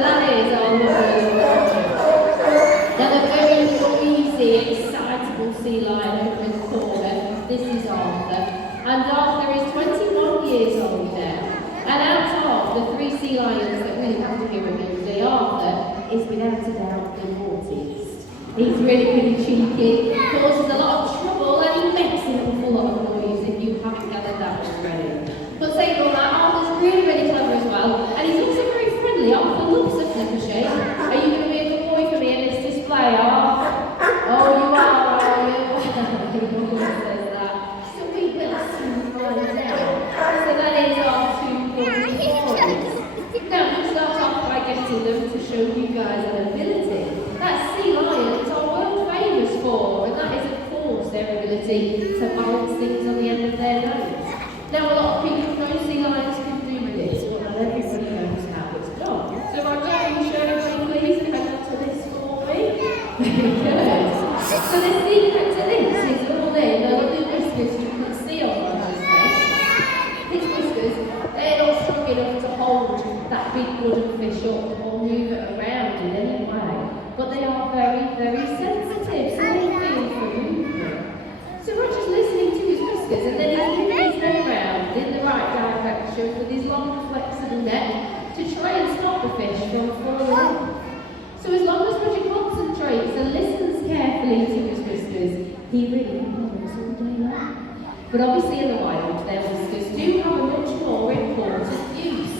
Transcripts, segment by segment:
that is our lovely little now the very noisy, excitable sea lion over in the corner. This is Arthur. And Arthur is 21 years old now. And out of the 3 sea lions that we have to give a today, Arthur is without a doubt the naughtiest. He's really cheeky, causes a lot of trouble, and he makes an awful lot of noise if you haven't gathered that already. But saying all that, Arthur's really clever as well, and he's also very friendly. Arthur loves a flipper shake. Are you going to be a good boy for me in this display, Arthur? Oh, you are you? He always says that. So we will soon find out. So that is our 2 boys. Now we'll start off by getting them to show you guys an ability that sea lions are world famous for, and that is of course their ability to balance things on the end of their nose. Now a lot of people know sea lions can do this, but not everybody knows how it's done. So Roger, can you show everybody please and come to this for me? Good. So the secret to this is all in the lovely whiskers you can see on Roger's face. These whiskers, they're not strong enough to hold that big wooden fish up or move it around in any way, but they are very sensitive, so they feel for movement. So Roger's listening to his whiskers and then he's moving his head around in the right direction with his long flexible neck to try and stop the fish from falling. So as long as Roger concentrates and listens carefully to his whiskers, he really knows all day long. But obviously in the wild, their whiskers do have a much more important use.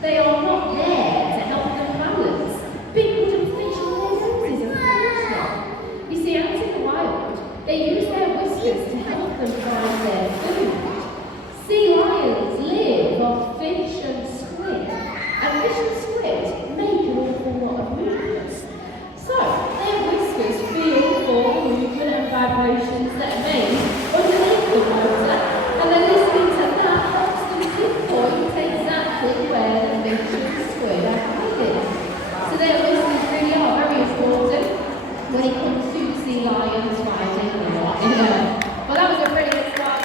They are not there to help them balance big wooden fish on their noses, of course not. You see, out in the wild, they use their whiskers to help them find their food. Sea lions live on fish and squid, and fish and squid make an awful lot of movements. So, their whiskers feel for the movement and vibrations that are made underneath the water, and then listening to that helps them pinpoint exactly where the fish and squid are hiding. So their whiskers really are very important when it comes to sea lions fighting a lot in there. Well, that was a pretty good start.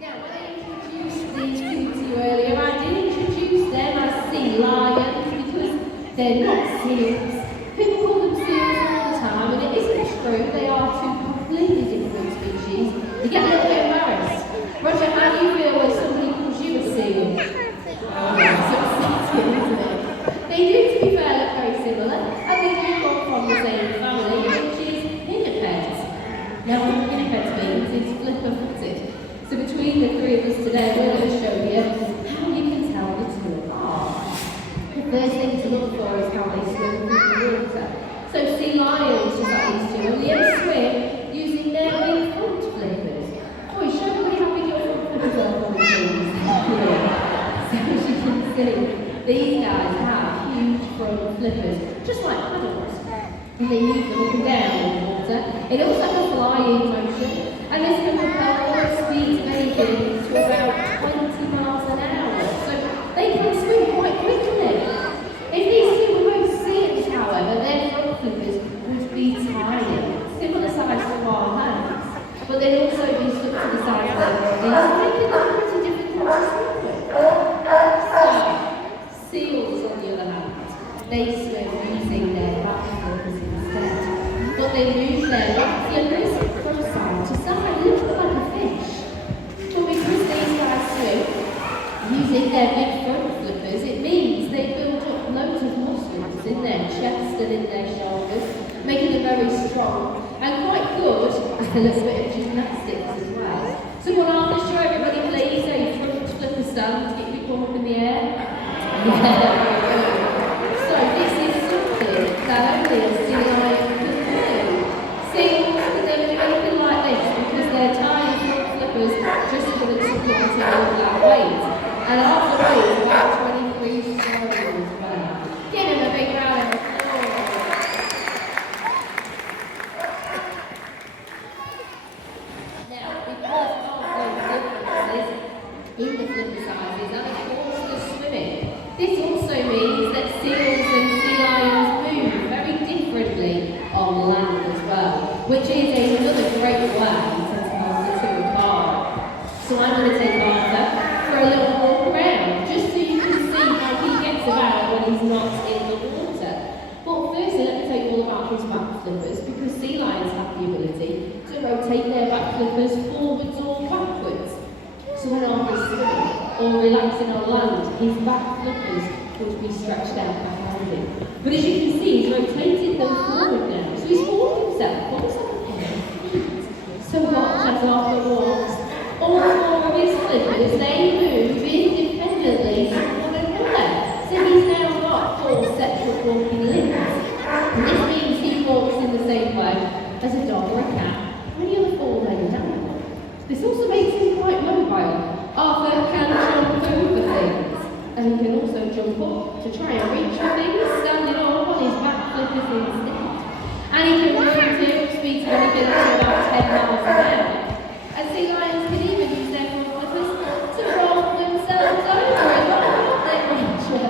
Now, when I introduced these two to you earlier, I did introduce them as sea lions because they're not seals. People call them seals all the time, and it isn't true. They are 2 completely different species. You get a little bit embarrassed. Roger, how do you feel when somebody calls you a seal? Oh, it's upsetting, isn't it? They do, to be fair, look very similar, and they do come from the same family, which is pinnipeds. Now, what pinnipeds means is flipper-footed. So between the 3 of us today, we're going to show you how you can tell the 2 apart. The first thing to look for is how they swim through the water. So sea lions, just like these 2, only ever swim using their big front flippers. Boy, show everybody how big your front flippers are for me, please. So as you can see, these guys have huge front flippers, just like paddles. And they move them up and down in the water. It also has a flying motion, and this can propel all speeds maybe to about 20 miles an hour. So they can swim quite quickly. If these 2 were both seals, however, their front flippers would be tiny, similar size to our hands, but they'd also be stuck to the side of their bodies, making them pretty difficult to swim with. So, seals, on the other hand, they swim using their back flippers instead, but they move their back flippers from side to side, a little like a fish. But because these guys swim using their big front flippers, it means they build up loads of muscles in their chest and in their shoulders, making them very strong and quite good at a little bit of gymnastics as well. So will Arthur show everybody please a front flipper stand to get people up in the air? Yeah, very good. So this is something that only a sea lion can do. Seals can never do anything like this because their tiny front flippers just couldn't support all of that weight. And Arthur weighs about 23 stones as well. Give him a big round of applause. Now, because of those differences in the flipper sizes and of course the swimming, this also means their back flippers forwards or backwards. So when Arthur's swimming or relaxing on land, his back flippers would be stretched out behind him. But as you can see, he's rotated them forward now, so he's formed himself almost like a pair of feet. So watch as Arthur walks. All four of his flippers, they move independently from one another. So he's now got four separate walking limbs. And this means he walks in the same way as a dog or a cat or any other four-legged animal. This also makes him quite mobile. Arthur can jump over things, and he can also jump up to try and reach for things, standing on his back flippers instead. And he can run to speeds of anything up to about 10 miles an hour. And sea lions can even use their front flippers to roll themselves over as well, can't they, Roger?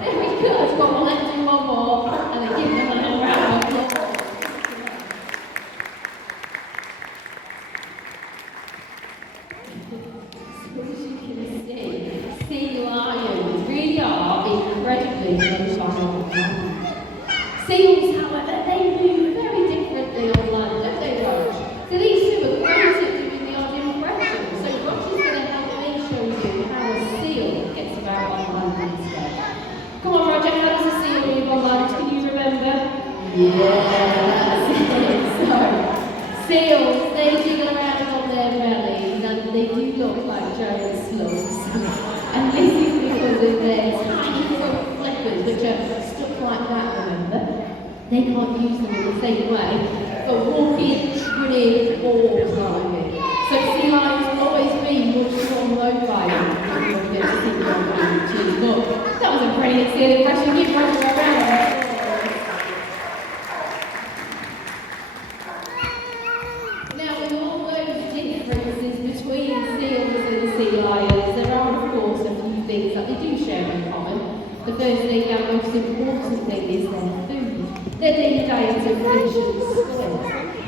Very good. Come on, let's do one more, and then give them a little round of applause. Sea lions really are incredibly mobile. Seals, however, they move very differently on land, don't they, Rog? So these two are great at doing the odd impression. So Rog is going to help me show you how a seal gets about on land instead. Come on, Roger, how does a seal move on land? Can you remember? Yeah, that's it. So, seals, they jiggle around on their bellies and they do look like giant slugs. And this is because of their tiny front flippers, which are stuck like that, remember? They can't use them in the same way for walking, running, or climbing. So sea lions will always be much more mobile than you'll get to see them on YouTube. Look, that was a brilliant seal impression. Give Roger a round of applause. Now, with all those differences between seals and sea lions, there are, of course, a few things that they do share in common. The first thing and most important thing is their food. Their daily diet of fish and squid.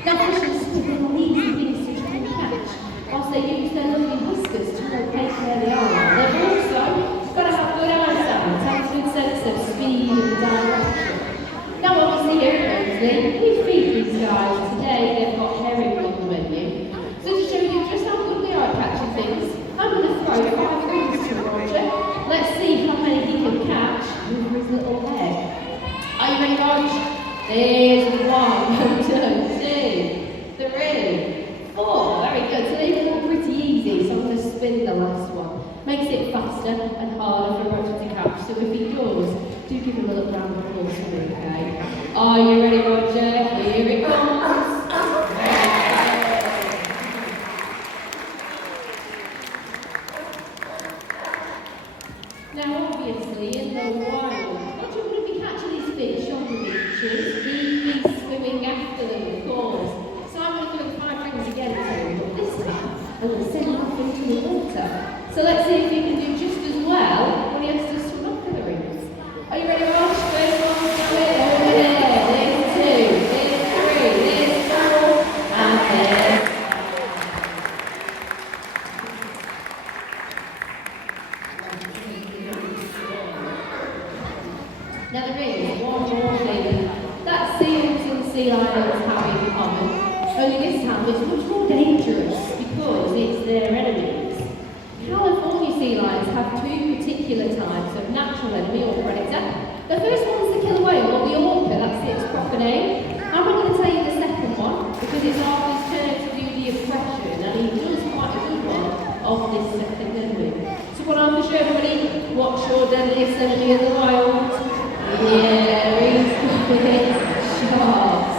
Now, fish and squid, they're easy things to try and catch, whilst they use their lovely whiskers to locate where they are. They've also got to have good eyesight, have a good sense of speed and direction. Now, obviously, here at Knowsley, we feed these guys. Today, they've got herring on the menu. So to show you just how good they are at catching things, I'm going to throw 5 rings to Roger. Let's see how many he can catch with his little head. Are you ready, Roger? There's 1, 2, 3, 4. Very good. So they look pretty easy, so I'm going to spin the last one. Makes it faster and harder for Roger to catch. So if he does, do give him a little round of applause for me, okay? Are you ready, Roger? Here it comes. Now, obviously, in the wild, Roger wouldn't be catching these fish on the beaches. He'd be swimming after them, of course. So I'm going to do 5 rings again to him, but this time I'm going to send him off into the water. So let's see if he can do just as well when he has to swim after the rings. Are you ready, Roger? First one, do it. Over there. There's 2, there's 3, there's 4, and there's 5. Now there is one more thing that seals and sea lions have in common, only this time it's much more dangerous because it's their enemies. California sea lions have 2 particular types of natural enemy or predator. The first one is the killer whale or the orca, that's its proper name. I'm not going to tell you the second one because it's Arthur's turn to do the impression and he does quite a good one of this second enemy. So what Arthur show everybody, what's your deadliest enemy in the wild? Yeah, he's sharks.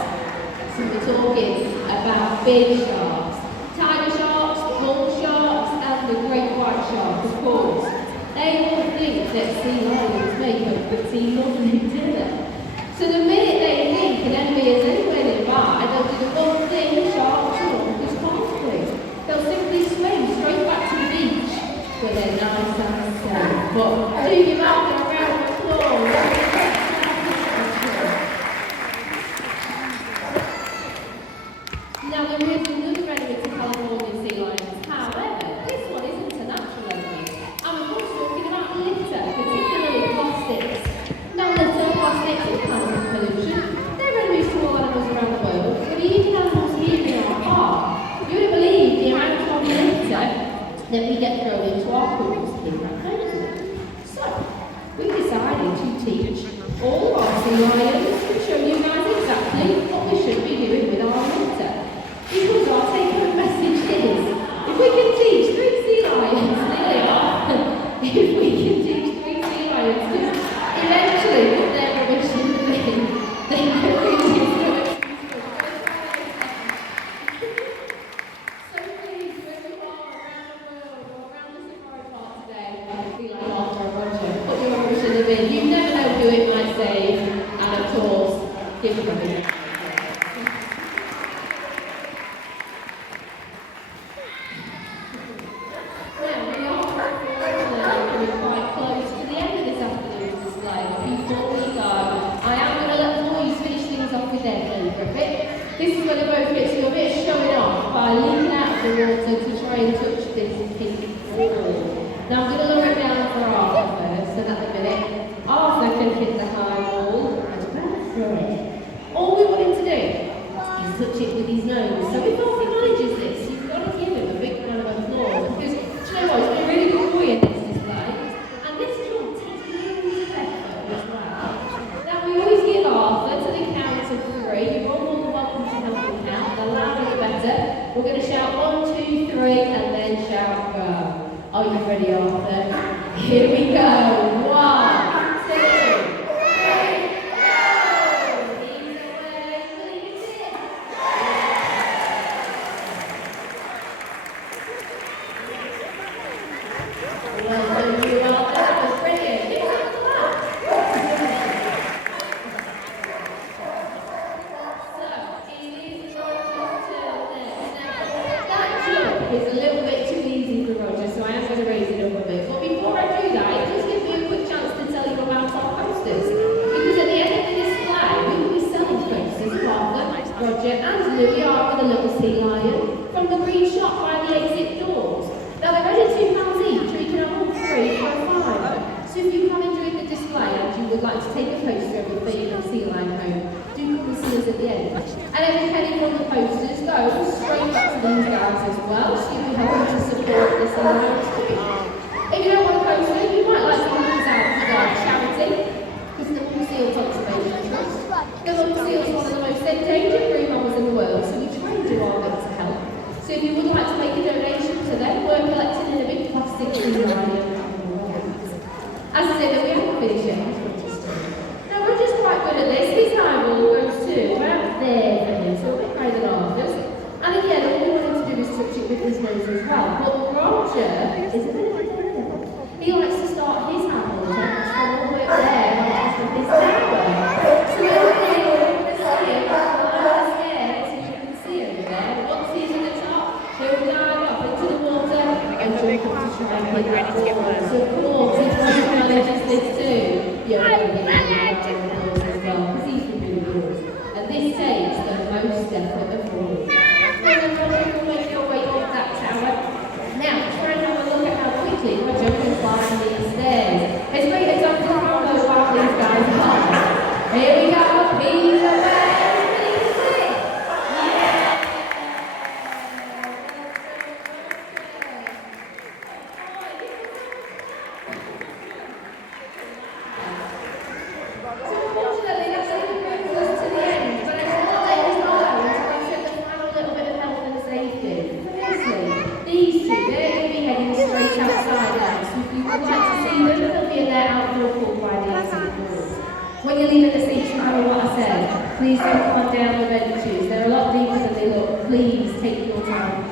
So we're talking about big sharks. Tiger sharks, bull sharks, and the great white shark, of course. They all think that sea lions make a pretty lovely dinner. So the minute they think an enemy is anywhere nearby, they'll do the one thing sharks and orcas can't do. They'll simply swim straight back to the beach where they're nice and safe. But do give Arthur a round of applause. Now there is another enemy to California sea lions, however, this one isn't a natural enemy. I'm of course talking about litter, particularly plastics. Now litter, plastics and plastic pollution, they're enemies to all animals around the world, but even animals here in our park. You would have then we get thrown into our pools here at Knowsley. So, we decided to teach all of our sea lions and show you guys exactly what we should be doing with our water. Because our take-home message is, if we can teach 3 sea lions, there they are, if we can teach 3 sea lions to eventually put their rubbish in the bin, then there really is no excuse for it. So please, when you are around the world or around the safari park today, I feel like after a Roger, put your rubbish in the bin. You never know who it might save, and of course, give them a bin. This is going to both get you a bit of showing off by leaning out of the water to try and touch this pink ball. Now I'm going to lower it down for Arthur first, and at the minute, Arthur can hit the high wall and bounce through it. All we want him to do is touch it with his nose. So if Arthur manages this, you've got to give him a big round of applause, because do you know what, he's been a really good boy in this display. And this job takes loads of effort as well. Now we always give Arthur to the count of 3. You're all more than welcome to help him count. The louder the better. We're going to shout 1, 2, 3, and then shout go. Are you ready, Arthur? Here we go. 1, 2, 3, go! Ease away, release it. Well done, you Arthur. That was brilliant. Give us a clap. It's a little bit too easy for Roger, so I am going to raise it up a bit. But before I do that, it just gives me a quick chance to tell you about our posters. Because at the end of the display, we will be selling posters of Arthur, Roger and Louis are with a little sea lion from the green shop by the exit doors. Now they're only £2 each, or you can have all 3 for a £5. So if you have enjoyed the display and you would like to take a poster of your favourite sea lion home, do come and see us at the end. And every penny from the posters goes straight back to these guys as well, so you'll be helping to support the sea lions too. If you don't want a poster, you might like to help us out with our charity, because the Wool Seal Conservation Trust. The Wool Seal is one of the most endangered marine mammals in the world, so we try and do our bit to help. So if you would like to make a donation to them, we're collecting in a big plastic sea lion. As I said, we haven't finished yet. Now Roger's quite good at this. His eyeball goes to about there for him, so a bit higher than Arthur's. And again, all we want him to do is touch it with his nose as well. But Roger is a bit of a daredevil. He likes to start his eyeball checks from all the way up there and off of his tower. So everything we're going to see him, I'm scared, so you can see over there. Once he's at the top, he'll dive up into the water and jump up to try and hit that ball. So of course, if Roger manages this too, you're going to get him as well, because he's been really good. And this takes the most effort of all. Make your way up that tower. Now, try and have a look at how quickly Roger can climb these stairs. It's great example of how wow these guys are. Here we go, he's away. When you're leaving the seats, remember what I said. Please don't come down the benches. They're a lot deeper than they look. Please take your time.